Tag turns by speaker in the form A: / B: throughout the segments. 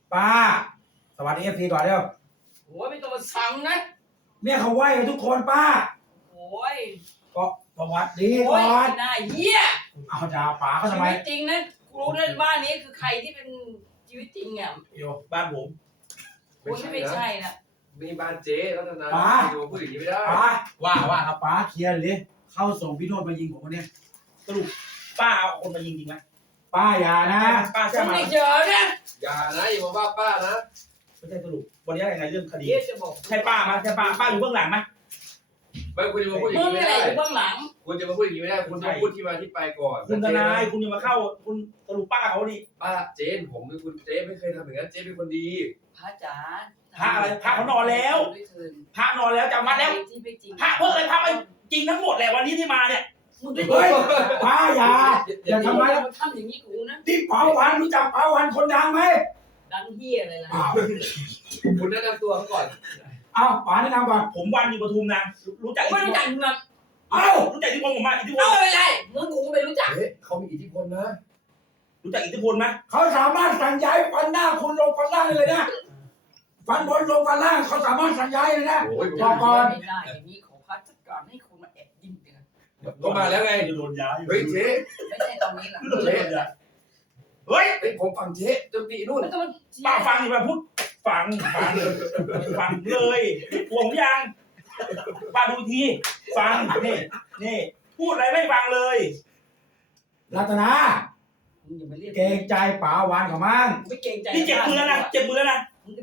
A: ป้าสวัสดีFCก่อนเร็ว
B: โอ้ยไม่ต้องมาสั่งนะ
A: เนี่ยเขาไหว้กันทุกคนป้า
B: โอ้ย
A: ก็สวัสดีก่
B: โอ้ย
A: อน
B: หน้าเหี้ย
A: เอาด่าป๋าเขาทำ
B: ชี
A: ไม
B: วิตจริงนะกูรู้นะบ้านนี้คือใครที่เป็นชีวิตจริงอ่ะ
A: โยบ้านผม
B: โอ้ยไม่ใช่นะ
C: มีบ้านเจ๊รัตนาจะมาพูดอย่างนี้ไม่ได้
A: ป้าว่าครับป้าเคลียร์เลยเข้าส่งพี่โนดมายิงผมคนนี้สรุปป้าเอาคนมายิงจริงไหมป้าอย่านะป้า
B: ฉั
A: ใช่
B: น
A: ไหม
B: ไม่เจอนะ
C: อย่านะอย่ามาว่าป้านะ
A: ไม่ใช่สรุปวันนี้ยังไงเรื่องคดี
B: เดี๋ยวจะบอก
A: ใช่ป้าไหมใช่ป้าอยู่เบื้องหลังไหม
C: ไม่คุณจะมาพูดอย่าง
B: มึง
C: นี้
B: อะ
C: ไม่
B: ไร
C: ได้
B: อยู่เบื้องหลัง
C: คุณจะมาพูดอย่างนี้ไม่ได้คุณต้องพูดที่มาที่ไปก่อน
A: คุณทนายคุณอย่ามาเข้าคุณสรุปป้าเขาดิ
C: ป้าเจ๊ผมเป็นคุณเจ๊ไม่เคยทำอย่างนั้นเจ๊เป็นคนดี
B: พระจ๋า
A: พระอะไรพระเขานอนแล้วพระนอนแล้วจำวัดแล้ว
B: ที่ไม่จริง
A: พระเพิ่งเลยพระไปจริงทั้งหมดแหละวันนี้ที่มาเนี่ย
B: มึงไม่
A: เฮ้ยป้าอย่าทำไม
B: มึงทำอย่างนี้กูนะ
A: ที่เผาวันรู้จักเผาวันคนดังไหม
B: ดังเหี้ยอะไรล่ะ
A: อ้าว
C: คุณแนะนำตัวเขาก่อน
A: อ้าวป๋าแนะนำก่อนผมวันอยู่ปทุมนะรู้จัก
B: ไม่รู้จักมึงนะ
A: อ้าวรู้จักอิทธิพลผมมาอิทธิพล
B: เอาไปเลยมึงกูไม่รู้จัก
C: เจ๊เขามีอิทธิพลนะ
A: รู้จักอิทธิพลไหมเขาสามารถสั่งย้ายฟันหน้าคุณลงฟันล่างเลยนะฟันบนลงฟันล่างเขาสามารถสั่งย้ายเลยนะ
C: โอ้ย
A: บอกก่อน
B: ไม่ได้อย่างนี้ขอพัดจัดการให้คนมาแอบยิงกัน
C: ก็มาแล้วไง
A: จะโดนย้าย
C: เฮ้ยเจ๊
B: ไม่ใช่ตอนนี้หรอก
A: เฮ้ย
C: เฮ้ยผมฟังเจ๊จนตีนู่น
B: ไม่ต้องมา
A: ป้าฟังดิมาพูดฟังเลยกลัวผมยังป้าดูทีฟังนี่พูดอะไรไม่ฟังเลยรัตนา
B: มึงอย่ามาเรียก
A: เกรงใจป๋าวันเขามั่ง
B: ไม่เกรงใจ
A: นี่เจ็บมือแล้วนะเจ็บมือแล้วนะ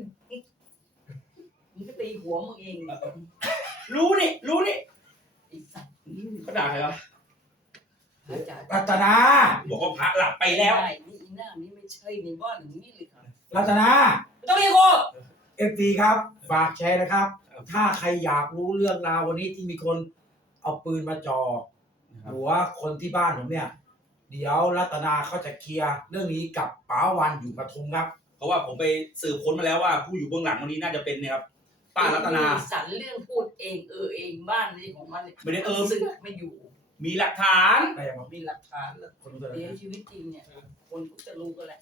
B: มึงก็ตีหัวมึงเอง
A: รู้นี่
B: ไอ้สัตว์
A: เขาด่าใครวะ
B: จ๋า
A: รัตนาบอกว่าพระหลับไปแล้ว
B: ได้นี่อีหน้านี่ไม่ใช่ในบ้านหลังนี้เลยค่ะ
A: รัตนา
B: ไม่ต้องเรียกกู
A: FT ครับฝากแชร์นะครับ ถ้าใครอยากรู้เรื่องราววันนี้ที่มีคนเอาปืนมาจ่อหัวคนที่บ้านผมเนี่ย เดี๋ยวรัตนาเขาจะเคลียร์เรื่องนี้กับป๋าวันอยู่ปทุมครับ เพราะว่าผมไปสืบค้นมาแล้วว่าผู้อยู่เบื้องหลังวันนี้น่าจะเป็นเนี่ยครับป้ารัตนา
B: สันเรื่องพูดเองเองบ้านนี่ของมัน
A: ไม่ได้
B: สึกไม่อยู่
A: มีหลักฐาน
B: มีหลักฐานแล้ว
A: คน
B: เดี๋ยวชีวิตจริงเนี่ยคนก็จะรู้กันแหละ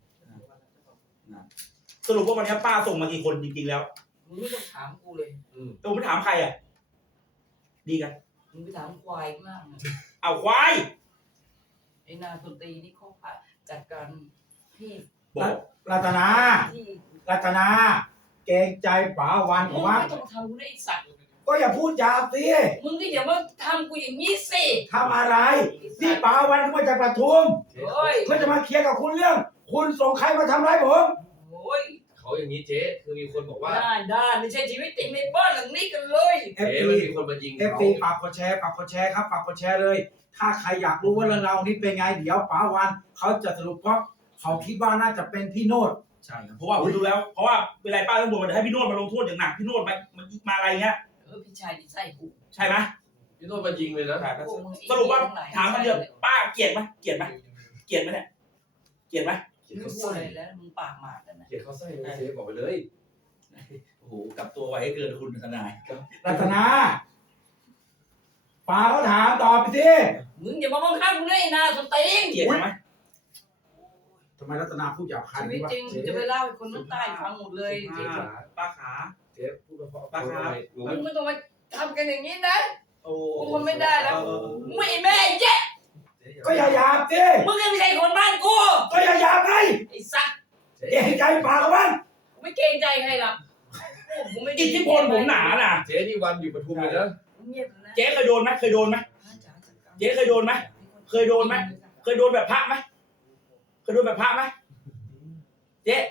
A: สรุปว่าวันนี้ป้าส่งมากี่คนจริงๆแล้ว
B: มึงไม่ต้องถามกูเลย
A: แต่ผมไปถามใครอ่ะดีกัน
B: มึงไปถามควายมากนะ
A: เอาควาย
B: ไอ้นาตนตรีนี่เขาจัดการที่
A: บอกรัตนา
B: ที่
A: รัตนาเกรงใจป๋าวัน
B: มึ
A: ผม
B: ง
A: ว่า
B: ไม่ต้องทำกูนะไอ้สัตว์
A: ก็อย่าพูดหยาบสิ
B: มึงก็อย่ามาทำกูอย่างนี้สิ
A: ทำอะไรนี่ป๋าวันเขามาจากปทุม
B: เฮ้ย
A: เขาจะมาเคลียร์กับคุณเรื่อง คุณส่งใครมาทำร้ายผม
B: โอ้ย
C: เขาอย่างนี้เจ๊คือมีคนบอกว่า
B: ได้ไม่ใช่ชีวิตจริงในบ้านหลังนี้กันเลย
C: เจ๊มันมีคนมายิง
A: เอฟ
C: เขา
A: ซีฝากกดแชร์ครับฝากกดแชร์เลย ถ้าใครอยากรู้ว่าเรื่องราวนี้เป็นไง เดี๋ยวป๋าวันเขาจะสรุปเพราะเขาคิดว่าน่าจะเป็นพี่โนดใช่ครับเพราะว่าผมดูแล้วเพราะว่าเวลาป้าตำรวจมันจะให้พี่โนดมาลงโทษอย่างหนักพี่โนดมาอะไรเงี้ย
B: พี่ชายดิไส้กู
A: ใช่ไหม
C: พี่โนนมายิงเลยนะ
A: สรุปว่าถามกันเดียวป้าเกลียดไหมเนี่ยเกลียดไหม
B: มึงพูดอะไรแล้วมึงปากหมาดกันนะ
C: เกลียดเขาไส้เลยเจ๊บอกไปเลย
A: โอ้โหกลับตัวไว้ให้เกินคุณทนายรัตนาป้าเขาถามตอบไปสิ
B: มึงอย่ามาบังคับกูนะไอ้นาสตีน
A: เกลียดไหมทำไมรัตนาพูดหยาบคาย
B: ชีวิตจริงมึงจะไปเล่าให้คนทั้งใต้ฟังหมดเลย
C: เจ๊จ๋า
A: ป้าขา
C: เจ๊พูดเพราะ
A: ป้าครับ
B: มึงไม่ต้องมาทำกันอย่างนี้นะ
A: โอ้
B: กูทนไม่ได้แล้วมึงไม่แม่เจ๊
A: ก็อย่าหยาบสิ
B: มึงก็ไม่ใช่คนบ้านกู
A: ก็อย่าหยาบไง
B: ไอ้สัตว์
A: เกรงใจป้าเขาบ้าง
B: กูไม่เกรงใจใครหรอกกูไม่
A: อิทธิพลผมหนาน่ะ
C: เจ๊นี่วันอยู่ปทุมเลยนะ
B: เงียบนะ
A: เจ๊เคยโดนไหมเคยโดนไหมเจ๊เคยโดนไหมเคยโดนไหมเคยโดนแบบพระไหมเคยโดนแบบพระไหมเจ๊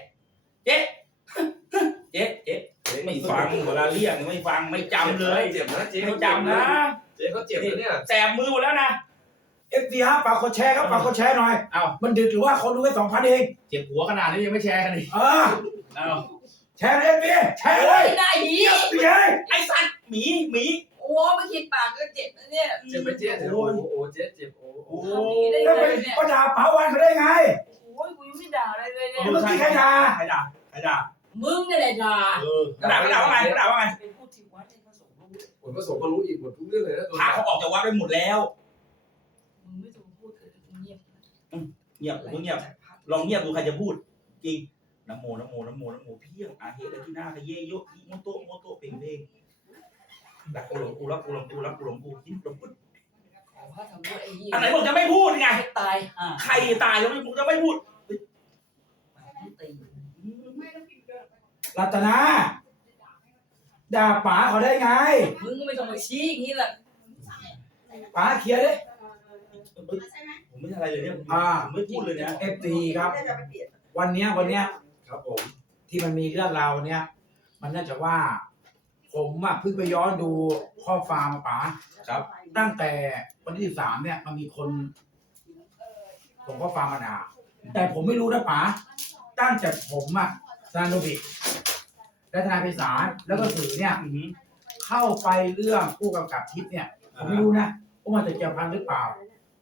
A: ไม่ฟังเวลาเรียกไม่ฟังไม่จำเลย
C: เจ็บนะเจ๊
A: ไม่จำนะ
C: เจ๊เขาเจ็บนะเนี่ย
A: แสบมือหมดแล้วนะ FT ฮะฝากกดแชร์ครับฝากกดแชร์หน่อยเอ้ามันดึกหรือว่าคนดูแค่2,000เองเจ็บหัวขนาดนี้ยังไม่แชร์กันอีกเอ้าแชร์เลย FT แชร์เลย
B: ไม่ได้หี
A: ไม่ใช่ไอ้สัตว์หมี
B: โอ้ไม่คิดปากก็เจ็บนะเนี่ย
C: เจ็บไปเจ๊โอ้โหเจ๊เจ็บโอ้โห
B: ทำอย่างนี้ได้
A: แล้ว
B: ไง
A: ไป
B: เนี่ย
A: ก็ด่าป๋าวันเขาได้ไง
B: โอ้ยกูยังไม่ด่าอะไรเลยเนี่ย
A: เมื่อกี้ใครด่า
B: มึงนี่แหละด่า
A: ด่าว่าไง
B: ไปพูดที่วัดให้พระสงฆ์รู้
C: ผลผสมก็รู้อีกหมดทุกเรื่องเลยนะ
A: พระเขาออกจากวัดไปหมดแล้ว
B: มึงไม่ต้องพูดเลยเงียบ
A: เงียบลองเงียบดูใครจะพูดจริง
D: นะโมนะโมนะโมนะโมเพียงอาเฮละกินาขยเยโยอิโมโตโมโตเพ่งเพ่งรักกูหลงกูรักกูหลงกูรักกูหลงกูยิ้มหลงปุ๊บ
B: ขอพระทำด้วยไอ้เหี้ย
D: อันไหนบอกจะไม่พูดไง
B: ให้ตายห่า
D: ใครตายแล้วผมจะไม่พูด
B: ตี
A: รัตนาด่าป๋าเขาได้ไง
B: มึงก็ไม่ต้องมาชี้อย่างนี้แหละ
A: ป๋าเคลียร์ดิ
D: ผมไม่อะไรเลยเนี่ยผมไม่พูดเลยเนี่ย
A: FT ครับ วันเนี้ย
C: ครับผม
A: ที่มันมีเรื่องราวเนี้ยมันน่าจะว่า ผมอ่ะเพิ่งไปย้อนดูข้อความมาป๋า
D: ครับ
A: ตั้งแต่วันที่13เนี่ยมันมีคนส่งข้อความมาด่าแต่ผมไม่รู้นะป๋าตั้งแต่ผมอ่ะซานโนบิและทนายไพศาลแล้วก็สื่อเนี่ย เข้าไปเรื่องผู้กำกับทิพย์เนี่ยผมไม่รู้นะว่ามันจะเกี่ยวพันหรือเปล่า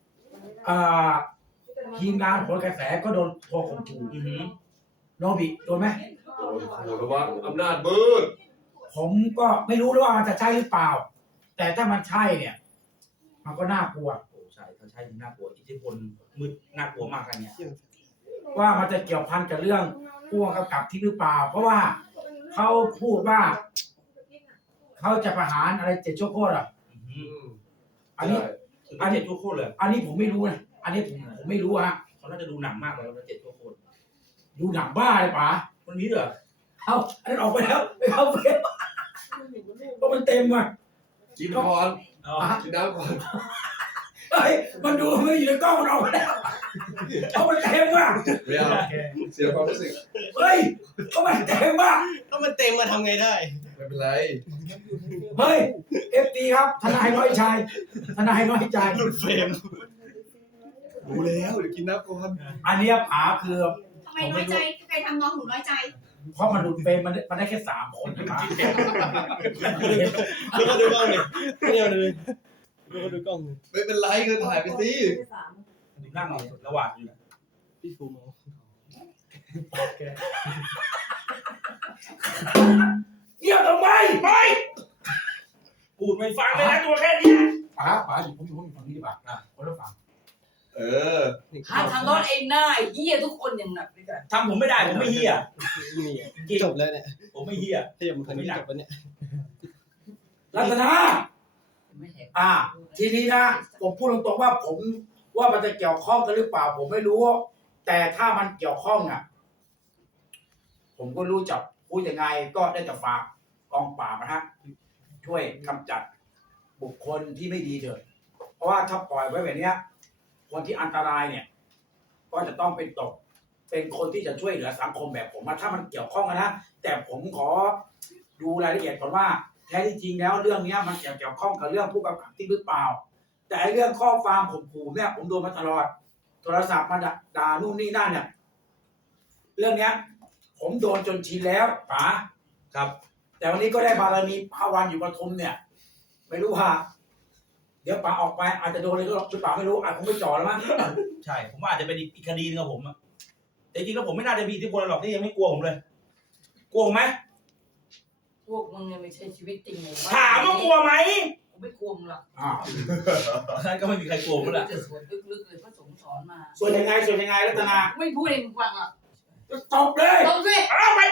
A: ทีมงานผลกระแสก็โดนโทรข่มขู่โนบิโดนไหม
C: โอ้โหระวังอำนาจมืด
A: ผมก็ไม่รู้ว่ามันจะใช่หรือเปล่า แต่ถ้ามันใช่เนี่ย มันก็น่ากลัว
D: โอ้ใช่ถ้าใช่น่ากลัวอิทธิพลมืดน่ากลัวมากอะไรเนี่ย
A: ว่ามันจะเกี่ยวพันกับเรื่องผู้กำกับทิพย์หรือเปล่า เพราะว่าเขาพูดว่าเขาจะประหารอะไร7 ชั่วโคตรอ่ะ อันนี้
D: อันนี้ทุกคนเลย
A: อันนี้ผมไม่รู้นะอันนี้ผมไม่รู้ฮะ
D: เขาน่าจะดูหนังมากเลยแล้ว7 ทุกคน
A: ดูหนังบ้าเลยป๋า
D: มันมีเหรอ
A: เอาอันนั้นออกไปแล้วไปเข้าเฟซก็มันเต็มอ่ะ
C: กินก่อน
D: อ๋อ
C: กินน้ำก่อน
A: เฮ้ยมันดูไม่อยู่ในกล้องมันออกไปแล้วเอามันเต็มอ่ะ
C: ไม่เอาเสียความรู้สึก
A: เฮ้ยเขามันเต็มอ่ะ
E: ก็มันเต็มมาทำไงได้
C: ไม่เป็นไร
A: เฮ้ยFD ครับทนายน้อยใจทนายน้อยใจ
E: หลุดเฟรม
C: รู้แล้วเดี๋ยวกินน้ำก่อน
A: อันเนี้ยป๋าคือ
F: ทำไมน้อยใจใครทำน้องหนูน้อยใจ
A: เพราะมันหลุดเฟรมมันได้แค่3 คนนะป๋า
E: แล้วก็ดูกล้องเลยเดี๋ยวเลยแล้วก็ดูกล้องเลย
C: ไม่เป็นไรก็ถ่ายไปสิ
D: ดูนั่งเลยระหว่างอยู่
E: พี่ฟูมเอา
A: เงียบทำไมไม่
D: พูดไม่ฟังเลยนะตัวแค่เนี้ย
A: ป๋าอยู่ผมอยู่ฝั่งนี้ดีกว่าคนละฝั่ง
C: เออ
B: หาทางรอดไอ้หน้าไอ้เหี้ยทุกคนอย่างหนักเลยกัน
D: ทำผมไม่ได้ผมไม่เฮีย
E: นี่จบแล้วเนี่ย
D: ผมไม่เฮีย
E: ถ้าอย่างมันนี้จบแล้วเนี่ย
A: รัตนา
B: ไม่เห็น
A: ทีนี้นะผมพูดตรงๆว่าผมว่ามันจะเกี่ยวข้องกันหรือเปล่า ผมไม่รู้ แต่ถ้ามันเกี่ยวข้องอ่ะผมก็รู้จักพูดยังไงก็ได้แต่ฝากกองปราบนะฮะช่วยกำจัดบุคคลที่ไม่ดีเถิดเพราะว่าถ้าปล่อยไว้แบบเนี้ยคนที่อันตรายเนี่ย ก็จะต้องเป็นเป็นคนที่จะช่วยเหลือสังคมแบบผมถ้ามันเกี่ยวข้องกันนะแต่ผมขอดูรายละเอียดก่อนว่าแท้ที่จริงแล้วเรื่องนี้มันเกี่ยวข้องกับเรื่องผู้กำกับที่หรือเปล่า แต่เรื่องข้อความข่มขู่เนี่ยผมโดนมาตลอดโทรศัพท์มาด่านู่นนี่นั่นเนี่ยเรื่องเนี้ย ผมโดนจนชินแล้วป๋า
D: ครับ
A: แต่วันนี้ก็ได้บารมีพระวันอยู่ปทุมเนี่ย ไม่รู้ว่าเดี๋ยวป๋าออกไปอาจจะโดนเลยก็หรือเปล่าไม่รู้อาจคงไม่จ่อแล้วมั้ง
D: ใช่ผมว่าอาจจะเป็นอีกคดีนึงกับผมอะแต่จริงๆแล้วผมไม่น่าจะมีอิทธิพลหรอกที่ยังไม่กลัวผมเลย กลัวผมไหม
B: พวกมึงเนี่ยไม่ใช่ชีวิตจริงเลย
D: ถามว่ากลัวไหม
B: กูไม่กลัวมึงหรอก
D: นั่นก็ไม่มีใครกลัวผมแหละ
B: จะสวดลึกๆเลยพระสงฆ์สอนมา
A: ส่วนยังไงรัตนา
B: ไม่พูดให้มึงฟังหรอก
A: จบเลย
B: ต้องสิ
D: เอาไป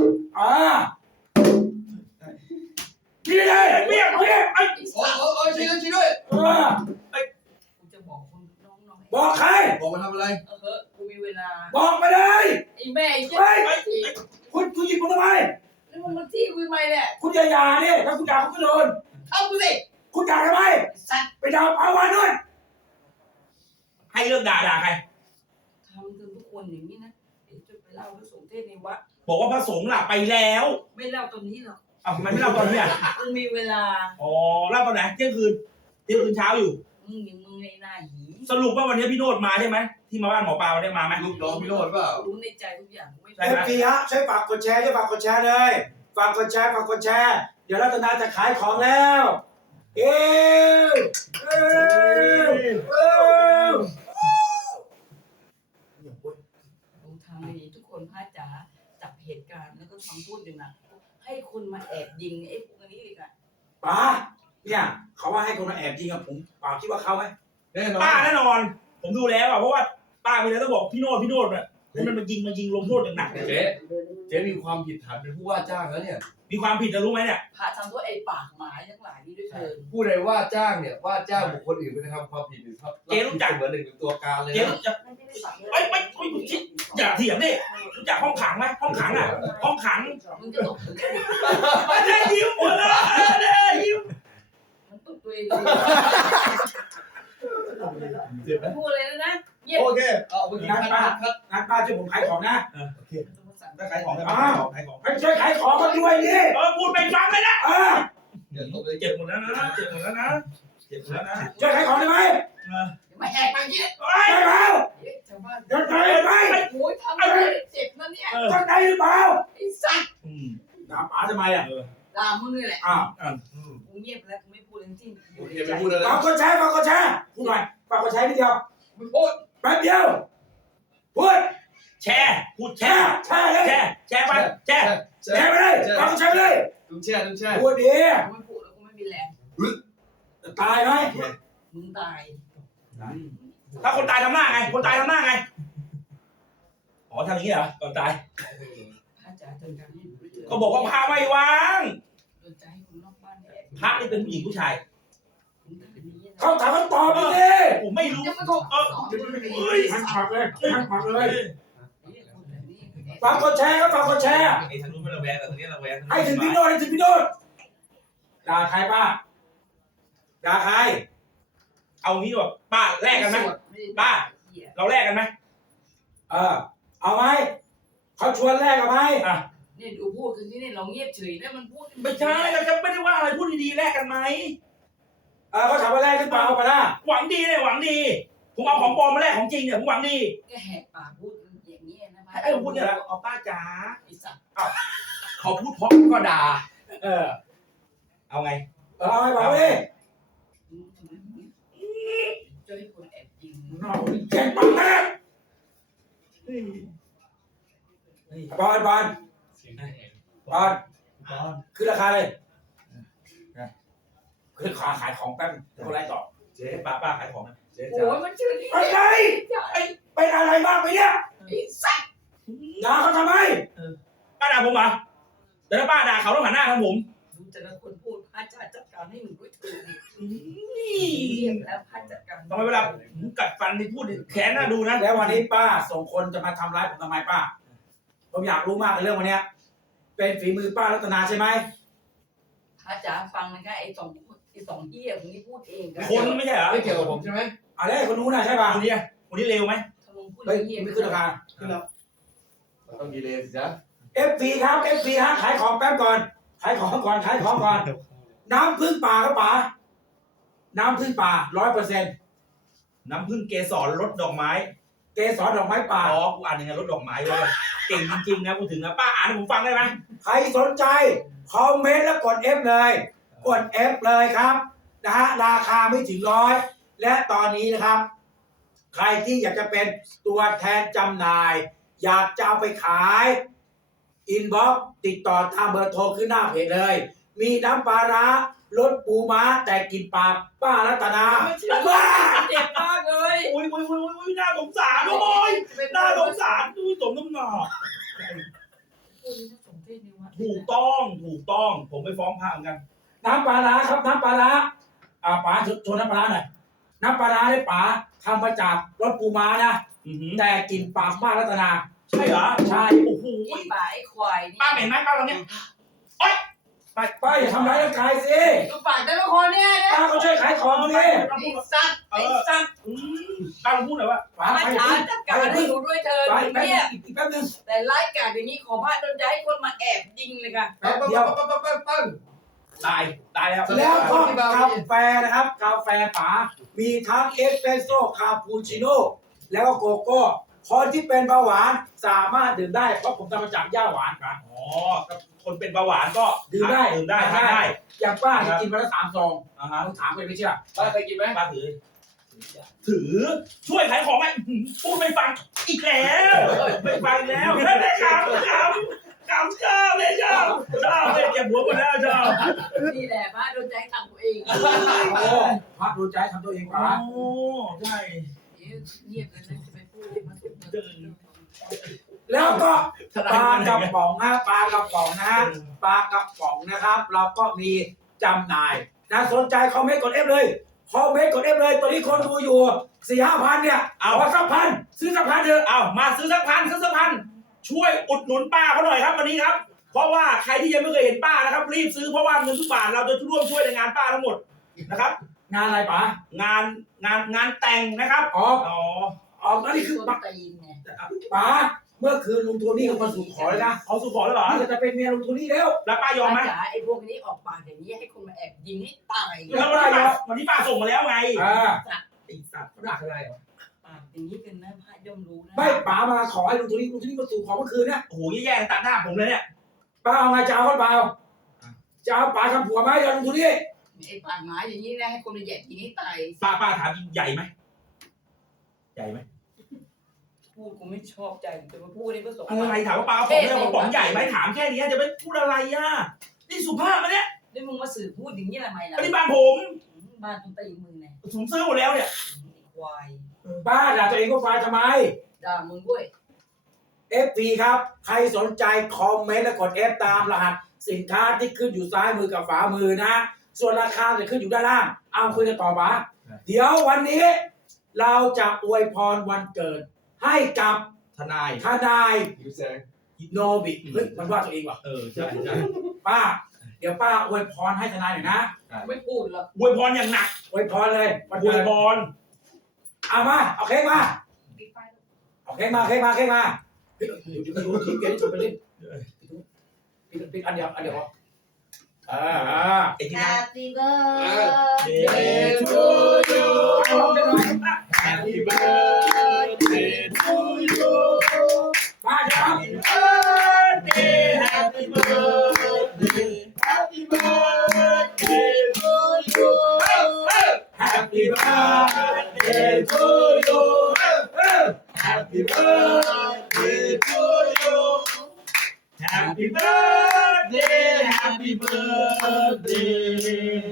A: นี่เลยเบี้ยไอ้
C: โอ้ยชี้ด้วย
B: กูจะบอกคนน้องๆ
A: บอกใคร
C: บอกมาทำอะไร
B: กูมีเวลา
A: บอกไปเลย
B: ไอ้แม่ไอ้เจ๊
A: คุณหยิบผมทำไม
B: แล้วมึงมาที่กูทำไมเนี่ย
A: คุณอย่าเนี่ยถ้าคุณด่าคุณก็โดน
B: เข้ากูสิ
A: คุณด่าทำไม
B: สัตว์
A: ไปด่าพระวันด้วย
D: ให้เลิกด่าใคร
B: ทำจนทุกคนอย่างนี้นะเดี๋ยวจะไปเล่าพระสงฆ์เทศน์ในวัด
D: บอกว่าพระสงฆ์หลับไปแล้ว
B: ไม่เล่าตอนนี้หรอก
D: อ้าวทำไมไม่เล่าตอนนี้อ่ะ
B: มึงมีเวลา
D: อ๋อเล่าตอนไหนเที่ยงคืนเช้าอยู่
B: มึงในหน้าหี
D: สรุปว่าวันนี้พี่โนดมาใช่ไหมที่มาบ้านหมอปลาได้มาไหม
C: ลูกน้องพี่โรดเปล่า
B: รู้ในใจทุกอย่างไม่
D: ใช่
A: เอ
D: ไหม
A: ฟซีฮะช่วยฝากกดแชร์ด้วยฝากกดแชร์เลยฝากกดแชร์เดี๋ยวรัตนาจะขายของแล้วเอ้ยเอ้ยเอ้ย
B: ดูทางดีทุกคนพระจ๋าจับเหตุการณ์แล้วก็ทำพูดอยู่นะให้คนมาแอบยิงไอ้พวกนี้อีกอ่ะ
A: ป๋าเนี่ยเขาว่าให้คนมาแอบยิงกับผมป๋าคิดว่าเขาไหม
C: แน่นอน
D: ป้าแน่นอน ผมดูแล้วอ่ะเพราะว่าป้าไปแล้วต้องบอกพี่โนดเนี่ยให้มันมายิงลงโทษอย่างหนักเลย
C: เจ๊จ๊มีความผิดฐานเป็นผู้ว่าจ้างแล้วเนี่ย
D: มีความผิดนะรู้ไหมเนี่ย
B: พระทำตัวไอ้ปากหมาทั้งหลายนี่ด้วยเถิด
C: ผู้ใดว่าจ้างเนี่ยว่าจ้างบุคคลอื่นไปทำความผิดหรือครับเหมือนหนึ่งตัวการเลย
D: เจ๊
C: นะ
D: รู้จักไม่อย่าเถียงดิรู้จักห้องขังไหมห้องขังอ่ะห้องขัง
B: มึงก็ตกถึง
D: ได้ยิ้มหมดเลยได้ยิ้ม
B: มันตกตัวเอง
C: เจ็บไหม
B: พูดเลยนะเงียบ
C: โอเคเอาเมื่อกี้คัด
A: งานป้าช่วยผมขายของนะ
C: โอเค
D: ถ้าขายของขายของ
A: ไปช่วยขายของกันด้วยดิ
D: พูดไม่ฟังเลยนะ
C: เดี๋ยวตบเลย
D: เจ็บหมดแล้วนะเจ็บหมดแล้วนะเจ็บหมดแล้วนะ
A: ช่วยขายของได้ไหม
B: มาแหกปากเงี้ย
A: ได้เปล่า
B: ชาวบ้าน
A: เดินไปได้ไหม
B: โอ้ยทำอะไรเจ็บนะเนี่ย
A: ต้นได้หรือเปล่า
B: ไอ้สัตว์
A: ด่าป๋าทำไมอ่ะ
B: ด่ามึงนี่แหละ
A: อ้าว
B: กูเงียบแล้วกูไม่พูดทั้งสิ้น
C: โอเคไม่พูดอะไร
A: ฝากกดแชร์ฝากกดแชร์พูดหน่อยฝากกดแชร์นิดเดียว
C: ไม่พูด
A: แป๊บเดียวพูด
D: แชร์พูดแช
A: แชร์
D: ร์
A: แชร์เลย
D: แชร์ไปแชร์
A: แชร์ไปเลยฝากกดแชร์ไปเลย
C: ตุ้งแช่ตุ้งแช่
A: พูดดี
B: กูไม่พูดแล้วกูไม่มีแรง
A: จะตายไหม
B: มึงตาย
D: ถ้าคนตายทำหน้าไงคนตายทำหน้าไงอ๋อทำอย่างนี้เหรอก่อนตาย
B: พระจ๋าจนการที่อยู่ด้วยเถิด
D: ก็บอกว่าพาไม่วาง
B: โดนใจให้คนนอกบ้านแหก
D: พระนี่เป็นผู้หญิงผู้ชาย
B: มึงเป็นอย่างนี้นะ
A: เขาถามคำตอบไปดิ
D: ผมไม่รู้
B: จะมาโทษสอนมึง
A: หันปากเลยหันปากเลย
B: คนแบบนี้
A: ฝากกดแชร์ครับฝากกดแชร์
D: ไอ้ทางนู้นไม่ระแวงแต่ทางนี้ระแวง
A: ให้ถึงพี่โนดให้ถึงพี่โนดด่าใครป้าด่าใคร
D: เอางี้ดีกว่าป้าแลกกันไหมป้าเราแลกกันไหม
A: เอาไหมเขาชวนแรกเอาไหม
B: เนี่ยดูพูดคือที่นี่เราเงียบเฉยแล้วมันพูด
D: ไม่ใช่เราจะไม่ได้ว่าอะไรพูดดีๆแลกกันไหม
A: เขาถามว่าแรกหรือเปล่าปะล่ะ
D: หวังดีเนี่ยหวังดีผมเอาของปลอมมาแลกของจริงเนี่ยผมหวังดี
B: แกแหกปากพูดอย่างนี้นะ
D: ไอ้ผมพูดเนี่ยแล้วเอาป้าจ๋า
B: ไอ้สัตว์
D: เขาพูดเพราะก็ด่าเอาไง
A: เอาให้บอกดิ
B: จะให้คนแอบยิง
A: แข่งปังแม่บอลขึ้นราคาเลยขึ้นราคาขายของแป๊บเท่าไรต่อ
D: เจ๊ป้าขายของนะเจ๊
B: โอ้
D: จ๋าย
B: มันชื่อที่
A: อะไรเป็นอะไรบ้างไปเนี่ย
B: ไอ้สัตว์
A: ด่าเขาทำไม
D: ป้าด่าผมเหรอแต่ถ้าป้าด่าเขาต้องหันหน้าทางผม
B: ดูแต่ละคนพูดพระจ๋าจัดการให้มึงด้วยเถิดเงียบแล้วพระจัดการ
D: ทำไมเวลาผมกัดฟันที่พูดแขนน่าดูนะ
A: แล้ววันนี้ป้าส่งคนจะมาทำร้ายผมทำไมป้าผมอยากรู้มากในเรื่องวันนี้เป็นฝีมือป้ารัตนาใช่ไหม
B: พระจ๋าฟังนะคะไอ้สองเหี้ยคนนี้พูดเอง
D: คนไม่ใช่เหรอ
C: ไม่เกี่ยวกับผมใช่ไหม
A: อะไรคนนู้นนะใช่ป่ะ
D: คนนี้เร็วไหม
B: ถ้ามึงพูด
A: เฮ้ย
B: เหี้ย
A: ไม่ขึ้นราคา
C: ขึ้นแล้วต้องดีเลยสิจ๊ะ
A: FP ครับ FP ฮะขายของแป๊บก่อนขายของก่อนน้ำพึ่งป่าครับป๋าน้ำพึ่งป่า100%
D: น้ำพึ่งเกสรรสดอกไม้
A: เกสรดอกไม้ป่า
D: อ๋อกูอ่านยังไงรสดอกไม้วะเก่งจริงๆนะพูดถึงนะป้าอ่านให้ผมฟังได้ไหม
A: ใครสนใจคอมเมนต์แล้วกด F เลยกด F เลยครับนะฮะราคาไม่ถึง100และตอนนี้นะครับ ใครที่อยากจะเป็นตัวแทนจำหน่าย อยากจะเอาไปขายอินบ็อกติดต่อทางเบอร์โทรขึ้นหน้าเพจเลย มีน้ำปลาร้ารสปูม้าแต่กินปากป้ารัตนาบ้า
B: เจ็บมากเลย
D: อุ้ยน่าสงสารโอ้ยน่าสงสารอุ้ยสมน้ำหนักถูกต้องผมไปฟ้องพระเหมือนกัน
A: น้ำปลาร้าครับน้ำปลาร้าป๋าชวนน้ำปลาร้าหน่อยน้ำปลาร้าได้ป๋าทำมาจากรสปูม้านะแต่กินปากป้ารัตนา
D: ใช่เหรอ
A: ใช่
D: โอ้โห
B: ไอ้ป่าไอ้ควายนี่
D: ป้าเห็นไหมป้าตรงนี้
A: ป้าอย่าทำร้ายร่างกายสิ
B: ดูปากแต่ละคนเนี่ยนะ
A: ป้าก็ช่วยขายของสิ
B: ไอ้สัตว์ไอ้สัตว์
D: ป้าพูดหน่อยว่า
A: ป๋า
B: พระ
A: ไป
B: จ๋าจัดการให้หนูด้วยเถิด
A: ไป
B: เนี่ย
A: อีกแป๊บนึง
B: แต่ไล่กาดอย่างนี้ขอพระโดนใจให้คนมาแอบยิงเลยค่ะ
A: แป๊บเดียว
C: ปั้ง
D: ตายแล้ว
A: แล้วก็กาแฟนะครับกาแฟป๋ามีทั้งเอสเปรสโซ่คาปูชิโน่แล้วก็โกโก้คนที่เป็นเบาหวานสามารถดื่มได้เพราะผมทำมาจากหญ้าหวานครับ
D: อ๋อคนเป็นเบาหวานก็
A: ดื่มได้ อย่างป้าจะกินวันละ3 ซอง
D: ฮะ
A: ต้องถามเลยไม่เชื่อ
C: ป้าเคยกินไหม
D: ป้าถือช่วยขายของไหมพูดไม่ฟังอีกแล้วไม่ฟังแล้วไม่ได้ขำชอบเลยชอบเลยเจ็บหัวหมดแล้วชอบ
B: นี่แหละพระโดนใจทำตัวเอง
A: โอ้พระดูใจทำตัวเองป๋า
D: โอ้ใช่
B: เงียบเลยนะจะไปพูดมาสุด
A: แล้วก็ปลากระป๋องนะปลากระป๋องนะปลากระป๋องนะครับ เราก็มีจำหน่ายนะสนใจคอมเมนต์กดเอฟเลยคอมเมนต์กดเอฟเลยตอนนี้คนดูอยู่4-5 พันเนี่ยเอาสักพันซื้อสักพันเถอะ
D: เอามาซื้อสักพันช่วยอุดหนุนป้าเขาหน่อยครับวันนี้ครับเพราะว่าใครที่ยังไม่เคยเห็นป้านะครับรีบซื้อเพราะว่าเงินทุกบาทเราจะร่วมช่วยในงานป้าทั้งหมดนะครับ
A: งานอะไรป๋าง
D: านแต่งนะครับ
A: อ๋อ
D: อ๋อ
A: อ๋ออันนี้คือ
B: ต้น
A: ป๋า
B: ตีนไง
A: ป๋าเมื่อคืนลุงโทนี่เขามาสู่ขอเลยนะ
D: เอาสุขอแล้วเหรอ
A: นี่จะเป็นเมียลุงโทนี่แล้ว
D: แล้วป้ายอมไหม
B: ป้าจ๋าไอ้พวกนี้ออกปากอย่างนี้ให้คนมาแอบยิงให้ตาย
D: แล้ววันนี้ป้าส่งมาแล้วไง
A: ไอ้สัตว์เขาด่าอะไรเหรอ
B: ปากอย่างนี้กันนะพระย่อมรู้นะ
A: ไม่ป๋ามาขอให้ลุงโทนี่มาสู่ขอเมื่อคืนเนี่ย
D: โอ้โหแย่ๆตัดหน้าผมเลยเนี่ย
A: ป้าเอาไงจะเอาเขาเปล่าจะเอาป๋าทำผัวไหมยอลุงโทนี่
B: ไอ้ปากหมาอย่างนี้นะให้คนมาแอบยิงให้ตาย
D: ป้าถามจริงใหญ่ไหมใหญ่ไหม
B: พูดกูไม่ชอบใจแต่มาพูดในพระสงฆ์
D: อะไรถามว่าป้าเอาของเนี่ยกระป๋องใหญ่ไหมถามแค่นี้จะไปพูดอะไรอ่ะนี่สุภาพไหมเนี่ย
B: นี่มึงมาสื่อพูดอย่างนี้ทำไมล่ะ
D: อันนี้บ้านผม
B: บ้านคุณตีมึงไง
D: ผมซื้อหมดแล้วเนี่ย
B: ควาย
A: ป้าด่าตัวเองก็ฟ้าทำไม
B: ด่ามึงด้วย
A: FP ครับ ใครสนใจคอมเมนต์และกด F ตามรหัสสินค้าที่ขึ้นอยู่ซ้ายมือกับฝามือนะ ส่วนราคาจะขึ้นอยู่ด้านล่าง เอาคุยกันต่อป๋าเดี๋ยววันนี้ เราจะอวยพรวันเกิด ให้กับ
D: ทนาย
A: ทนาย
C: ยูแซง
A: โนบิเฮ้ยมันว่าตัวเองว่ะ
D: ใช่ใช่
A: ป้า เดี๋ยวป้าอวยพรให้ทนายหน่อยนะ
B: ไม่พูดหรอก
D: อวยพรอย่างหนัก
A: อวยพรเลยวัน
D: อ
A: เกิ
D: วย
A: ด
D: พร
A: เอามาเอาเค้กมาเอาเค้กมาเค้กมาเค้กมาเฮ้ยเดี๋ยวดูทีเกมที่สุดไปเล่นปิดอันเดียวพอ
D: ไอ้ที่นั่น
F: Happy birthday
D: Day
F: to you
A: เอาลองกันหน่อย
C: Happy birthday to you
A: มาครับ
D: birthday Happy birthday
C: Happy birthday to you
A: Happy birthday to you
C: Happy birthday to you
D: Happy birthday Happy birthday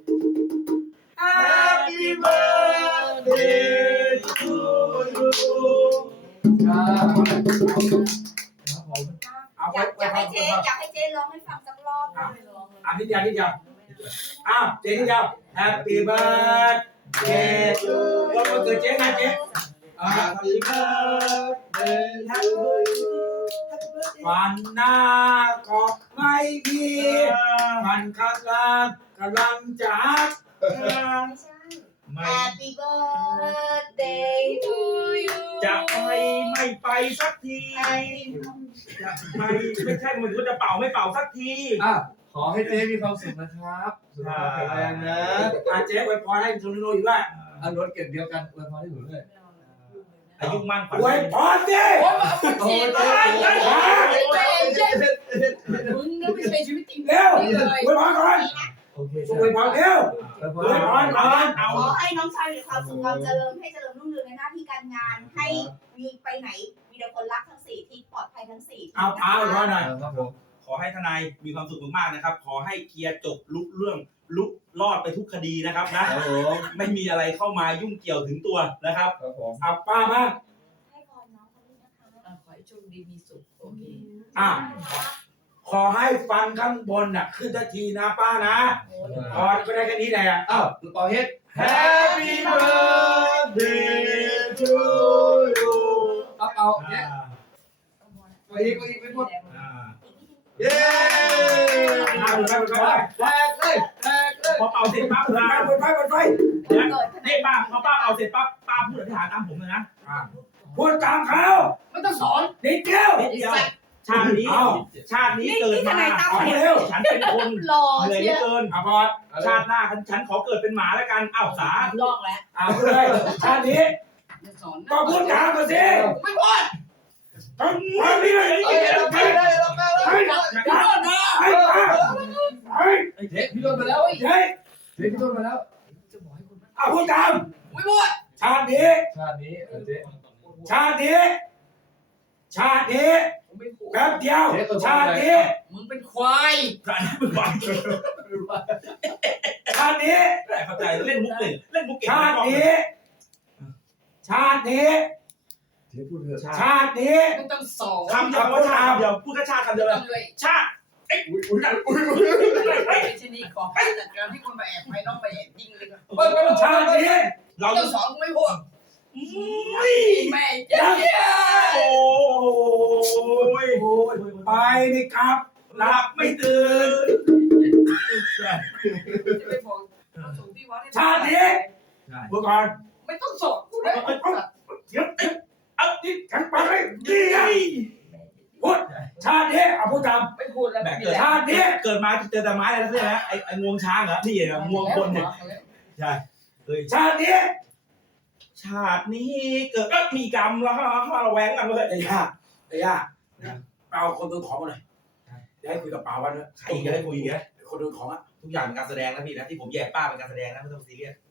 C: Happy birthday to you
A: เอา
F: อ
A: ไว้
F: ยากให้เจ๊ร้องให้ฟังสักรอบหนึ่ง
A: นิดเดียวอ้าวเจ๊นิดเดียว Happy birthday to วันเกิดเจ๊ไงเจ๊
C: Happy birthday to you
A: วันหน้าก็ไม่มีมันข้างล่างกำลังจะฮัก
F: Happy birthday to you
D: จะไม่ไปสักทีจะไม่ใช่เหมือนว่าจะเป่าไม่เป่าสักที
C: ขอให้เจ๊มีความสุขนะครับสุขภาพแข็งแรงนะ
A: เจ๊อวยพรให้คุณโนอยู่ด้วย
C: อันรถเก็บเดียวกันอวยพรให้หนูด้วย
D: อายุมั่นขวัญ
A: อวยพรดิ
B: โอ้ยมาเอาจีบไปมึงก็ไม่ใช่ชีวิตจริง
A: เร็วอวยพรก่อน
C: โอเค
A: อวยพรเร็ว
C: อ
A: อวยพรก่อน
D: เอา
F: ขอให้น้องชายมีความสุขความเจริญให้เจริญรุ่งเรืองในหน้าที่การงาน ให้มีไปไหนมีแต่คนรักทั้ง4ทิศปลอดภัยทั้ง4ทิศ
A: เอาอวยพรหน่อย
C: ครับผม
D: ขอให้ทนายมีความสุขมากๆนะครับ ขอให้เคลียร์จบลุเรื่องลุรอดไปทุกคดีนะครับนะครับ
C: ผม
D: ไม่มีอะไรเข้ามายุ่งเกี่ยวถึงตัวนะครับ
C: ครับผม
A: เอาป้ามา
F: ให้พรน้องคนนี้นะคะ
B: ขอให้โชคดีมีสุขโอเค
A: ขอให้ฟันข้างบนน่ะขึ้นทันทีนะป้านะพรก็ได้แค่นี้แหละ
C: อ้าวลูกต่อเฮ็ด Happy birthday to you เอาเนี่ยไปอีกไปหมดเย้ แตกเลย
D: พอเป่าเสร็จปั๊บ
A: เปิดไฟ
D: นี่ป้าพอป้าเป่าเสร็จปั๊บป้าพูดอธิษฐานตามผมเลยนะ
A: พูดตามเขา
B: ไม่ต้องสอน
A: นิดเดียว
D: นิดเดียวชาตินี้เกิดมา
A: เอาเร็ว
D: ฉันเป็นคน
F: รอ
D: เหนื่อยเห
F: เชี
D: ลื
F: ย
D: อเกิน
A: เอาบอล
D: ชาติหน้าฉันขอเกิดเป็นหมาแล้วกันอ้าวสา
B: ลอกแล้ว
A: เอาเลยชาตินี้
B: จะสอน
A: ก็พูดตามกันสิ
B: ไม่พูด
A: ทั้งวันนี้เลย
C: เฮ้ยเราไปเลยเราไปเลย
B: อย่าพูดนะ
C: เฮ้ยพี่โดนมาแล้ว
A: เฮ้ย
C: พี่โดนมาแล้ว
B: จะบอกให้คุณ
A: เอาพูดตาม
B: ไม่พูด
A: ชาตินี้
C: ชาตินี้เจ๊
A: ชาตินี้
B: ไม่พูด
A: แป๊บเดียว ชาตินี้
B: มึงเป็นควาย
D: ชาตินี้มึงไป
A: ชาตินี้
D: เข้าใจเล่นมุกเก่งเล่นมุกเก่ง
A: ชาตินี้
C: เดี๋ยวพูดเถอะ
A: ชาตินี้
B: ไม่ต้องสอน
D: คำเดียวว่าชาติเดียวพูดแค่ชาติคำเดียวเลย
B: ต้องเลย
D: ชาติ
C: อุ้ยอุ้ยอุ้ย
B: ไม่ใช่นี่ขอให้จัดการให้คนมาแอบภายนอกไปแอบยิงเลยค่ะ
A: ชาตินี้
D: เรา
B: ต้องสอนกูไม่พูดแม่เจ๊
D: โอ้ย
A: ไปนี่ครับ
D: หลับไม่ตื่น
B: จะไปบอกเอาส่งที่วัดให้
A: ชาตินี้เมื่อก่อน
B: ไม่ต้องสอนกูเลย
A: เดี๋ยวเอาดิฉันไปดีไงพูดชาตินี้เอาพูดตาม
B: ไม่พูดแล้ว
D: แบกเกิดชาตินี้เกิดมาเจอแต่ไม้อะไรใช่ไหมไอ้งวงช้างเหรอนี่เหรองวงคนเนี่ยใช่เคย
A: ชาตินี้
D: ชาตินี้เกิดก็มีกรรมแล้วเราแหวงกันเลย
A: ไอ้ย่าเอาคนโดนของมาหน่อยเดี๋ยวให้คุยกับป๋าวันด้วย
D: ใครอีกให้คุยอีก
A: คนโดนของอ่ะ
D: ทุกอย่างเป็นการแสดงนะพี่นะที่ผมแยกป้าเป็นการแสดงนะไม่ต้องซีเรียส